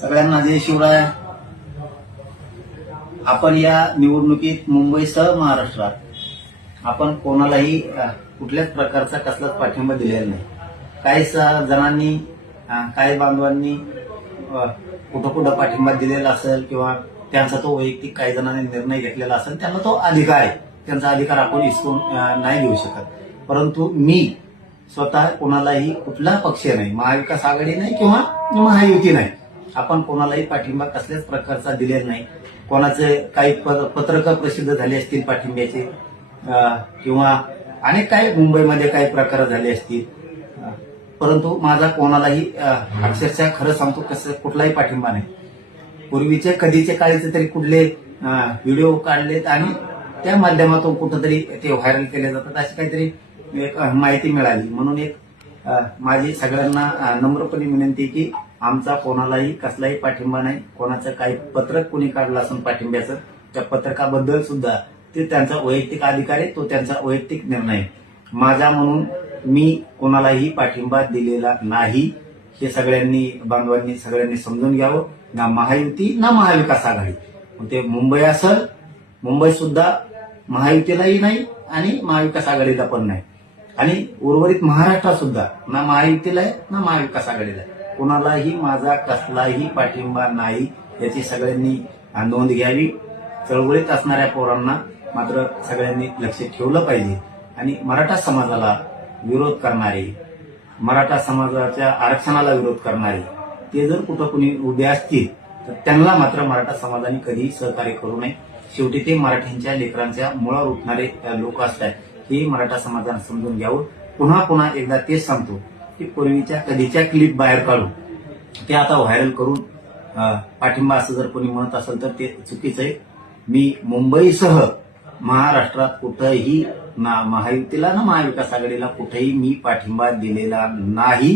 सगळ्यांना जय शिवराय. आपण या निवडणुकीत मुंबईसह महाराष्ट्रात आपण कोणालाही कुठल्याच प्रकारचा कसलाच पाठिंबा दिलेला नाही. काही जणांनी काही बांधवांनी कुठं कुठं पाठिंबा दिलेला असेल किंवा त्यांचा तो वैयक्तिक काही जणांनी निर्णय घेतलेला असेल, त्यांना तो अधिकार आहे. त्यांचा अधिकार आपण हिसकून नाही घेऊ शकत. परंतु मी स्वतः कोणालाही कुठला पक्ष नाही, महाविकास आघाडी नाही किंवा महायुती नाही, आपण कोणालाही पाठिंबा कसल्याच प्रकारचा दिलेला नाही. कोणाचे काही पत्रक प्रसिद्ध झाले असतील पाठिंब्याचे किंवा अनेक काही मुंबईमध्ये काही प्रकार झाले असतील, परंतु माझा कोणालाही अक्षरशः खरं सांगतो कसं कुठलाही पाठिंबा नाही. पूर्वीचे कधीचे काळीचे तरी कुठले व्हिडिओ काढलेत आणि त्या माध्यमातून कुठंतरी ते व्हायरल केले जातात, अशी काहीतरी एक माहिती मिळाली. म्हणून एक माझी सगळ्यांना नम्रपणे विनंती की आमचा कोणालाही कसलाही पाठिंबा नाही. कोणाचं काही पत्रक कोणी काढलं असून पाठिंब्याचं, त्या पत्रकाबद्दल सुद्धा ते त्यांचा वैयक्तिक अधिकार आहे, तो त्यांचा वैयक्तिक निर्णय आहे. माझा म्हणून मी कोणालाही पाठिंबा दिलेला नाही. हे सगळ्यांनी बांधवांनी सगळ्यांनी समजून घ्यावं. ना महायुती ना महाविकास आघाडी. ते मुंबई असेल, मुंबई सुद्धा महायुतीलाही नाही आणि महाविकास आघाडीला पण नाही. आणि उर्वरित महाराष्ट्रात सुद्धा ना महायुतीला आहे ना महाविकास आघाडीला आहे. कोणालाही माझा कसलाही पाठिंबा नाही, याची सगळ्यांनी नोंद घ्यावी. चळवळीत असणाऱ्या पोरांना मात्र सगळ्यांनी लक्ष ठेवलं पाहिजे. आणि मराठा समाजाला विरोध करणारे, मराठा समाजाच्या आरक्षणाला विरोध करणारे ते जर कुठं कुणी उभे असतील तर त्यांना मात्र मराठा समाजाने कधीही सहकार्य करू नये. शेवटी ते मराठ्यांच्या लेकरांच्या मुळावर उठणारे लोक असतात. हे मराठा समाजाने समजून घ्यावं. पुन्हा एकदा तेच सांगतो की पूर्वीच्या कधीच्या क्लिप बाहेर काढून ते आता व्हायरल करून पाठिंबा असं जर कोणी म्हणत असेल तर ते चुकीचं आहे. मी मुंबईसह महाराष्ट्रात कुठंही ना महायुतीला ना महाविकास आघाडीला कुठेही मी पाठिंबा दिलेला नाही.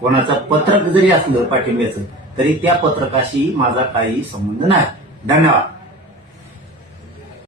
कोणाचं पत्रक जरी असलं पाठिंब्याचं तरी त्या पत्रकाशी माझा काही संबंध नाही. धन्यवाद.